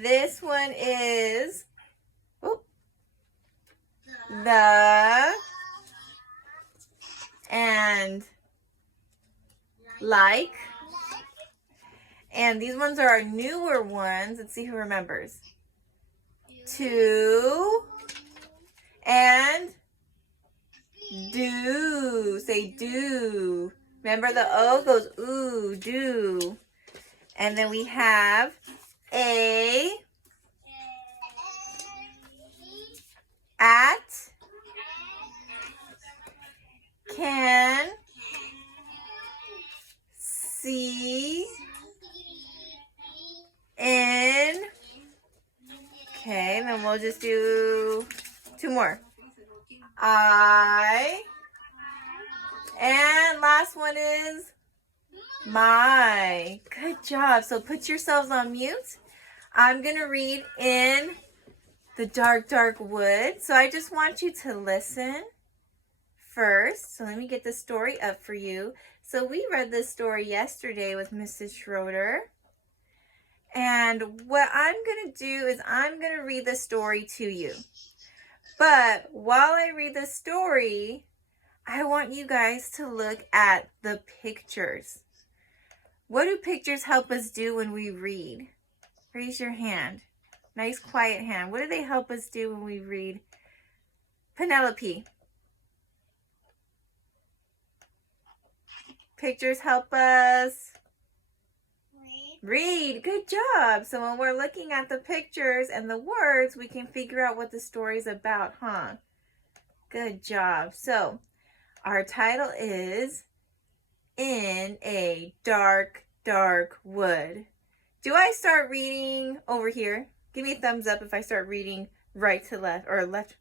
This one is the and like. And these ones are our newer ones. Let's see who remembers. To and do. Say do. Remember the O goes ooh, do. And then we have a, at, can, see, in. Okay, and then we'll just do 2 more. I. And last one is my. Good job. So put yourselves on mute. I'm going to read in the dark, dark wood. So I just want you to listen first. So let me get the story up for you. So we read this story yesterday with Mrs. Schroeder. And what I'm going to do is I'm going to read the story to you. But while I read the story, I want you guys to look at the pictures. What do pictures help us do when we read? Raise your hand. Nice quiet hand. What do they help us do when we read? Penelope. Pictures help us read. Good job. So when we're looking at the pictures and the words, we can figure out what the story's about, huh? Good job. So our title is In a Dark, Dark Wood. Do I start reading over here? Give me a thumbs up if I start reading right to left or left.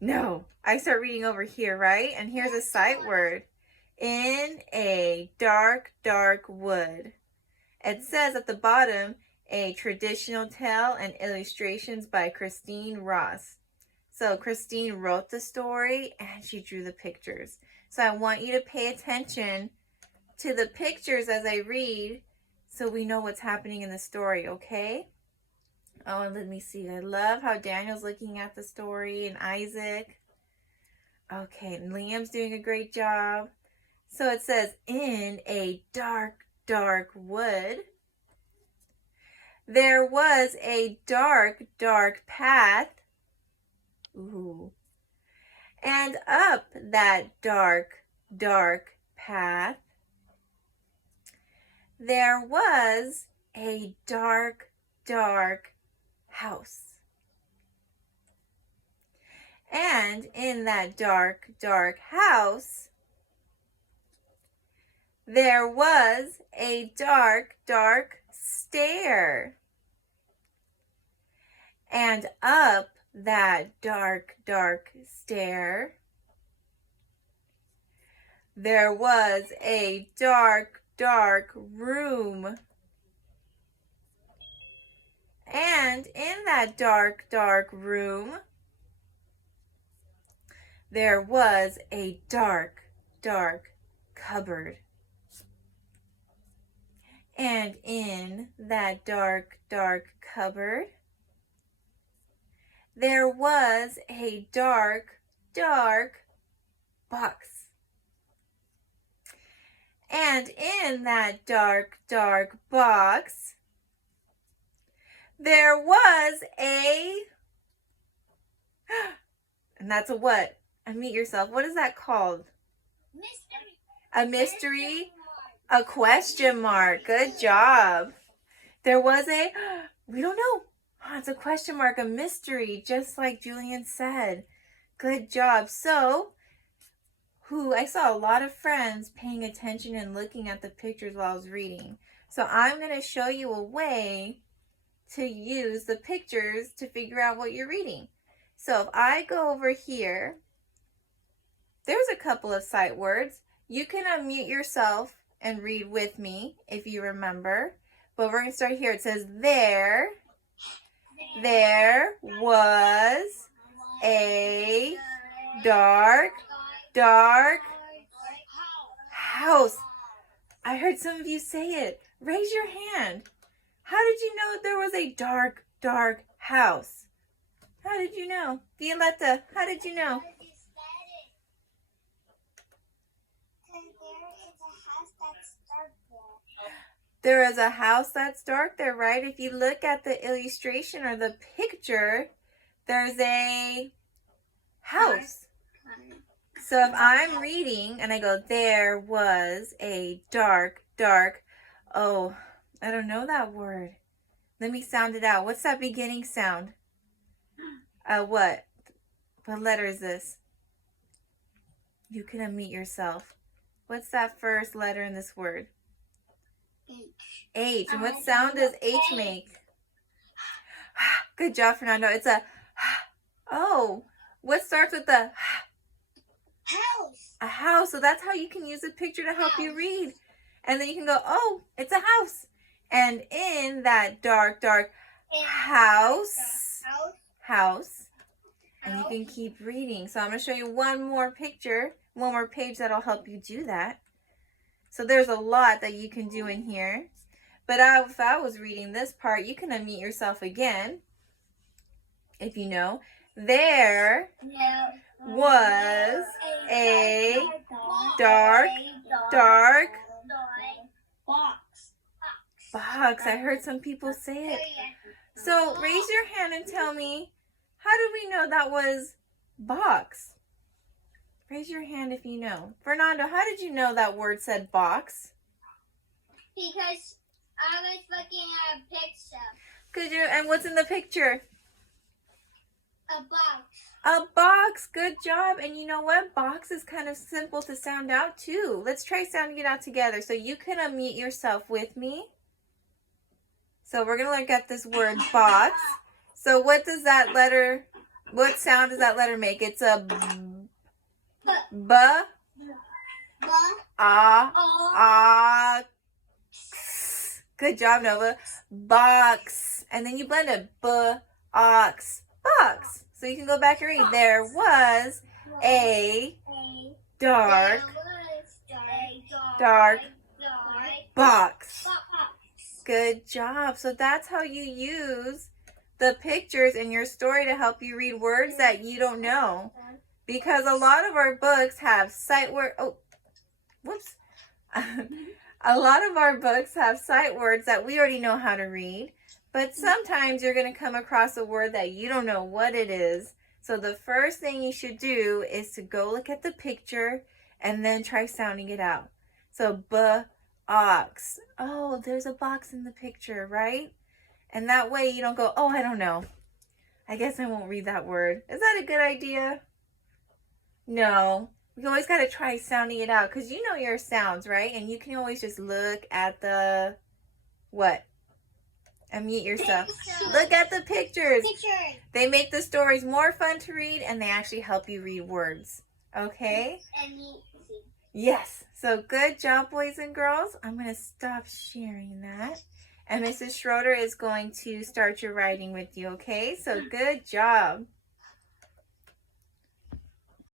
No, I start reading over here, right? And here's a sight word. In a dark, dark wood. It says at the bottom, a traditional tale and illustrations by Christine Ross. So Christine wrote the story and she drew the pictures. So I want you to pay attention to the pictures as I read so we know what's happening in the story, okay? Oh, let me see. I love how Daniel's looking at the story and Isaac. Okay, and Liam's doing a great job. So it says, in a dark, dark wood, there was a dark, dark path. Ooh. And up that dark, dark path, there was a dark, dark house. And in that dark, dark house, there was a dark, dark stair. And up that dark, dark stair, there was a dark, dark room. And in that dark, dark room, there was a dark, dark cupboard. And in that dark, dark cupboard, there was a dark, dark box. And in that dark, dark box, there was a, and that's a what? Unmute yourself. What is that called? Mystery. A mystery? A question mark. Good job. There was a, we don't know. It's a question mark, a mystery, just like Julian said. Good job. So, I saw a lot of friends paying attention and looking at the pictures while I was reading. So I'm going to show you a way to use the pictures to figure out what you're reading. So if I go over here, there's a couple of sight words. You can unmute yourself and read with me if you remember. But we're going to start here. It says, there was a dark, dark house. I heard some of you say it. Raise your hand. How did you know there was a dark, dark house. How did you know? Violetta, how did you know? There is a house that's dark there, right? If you look at the illustration or the picture, there's a house. So if I'm reading and I go, there was a dark, oh, I don't know that word. Let me sound it out. What's that beginning sound? What? What letter is this? You can unmute yourself. What's that first letter in this word? H. H. And what sound does H make? Good job, Fernando. It's a oh. What starts with the House. a house? So that's how you can use a picture to help you read. And then you can go, oh, it's a house. And in that dark house, and you can keep reading. So I'm going to show you one more picture, one more page that'll help you do that. So there's a lot that you can do in here. But if I was reading this part, you can unmute yourself again. If you know. There was a dark box. I heard some people say it. So raise your hand and tell me, how do we know that was box? Raise your hand if you know. Fernando, how did you know that word said box? Because I was looking at a picture. And what's in the picture? A box. A box. Good job. And you know what? Box is kind of simple to sound out too. Let's try sounding it out together. So you can unmute yourself with me. So we're going to look at this word box. So what sound does that letter make? It's a b, a, x. Good job, Nova. Box. And then you blend it. Box. So you can go back and read. There was a dark box. Good job. So that's how you use the pictures in your story to help you read words that you don't know. Because a lot of our books have sight words. Oh, whoops. A lot of our books have sight words that we already know how to read. But sometimes you're going to come across a word that you don't know what it is. So the first thing you should do is to go look at the picture and then try sounding it out. So box. Oh, there's a box in the picture, right? And that way you don't go, oh, I don't know. I guess I won't read that word. Is that a good idea? No. We always got to try sounding it out because you know your sounds, right? And you can always just look at the what? Unmute yourself. Look at the pictures. They make the stories more fun to read and they actually help you read words. Okay? Yes. So good job, boys and girls. I'm going to stop sharing that. And Mrs. Schroeder is going to start your writing with you, okay? So good job.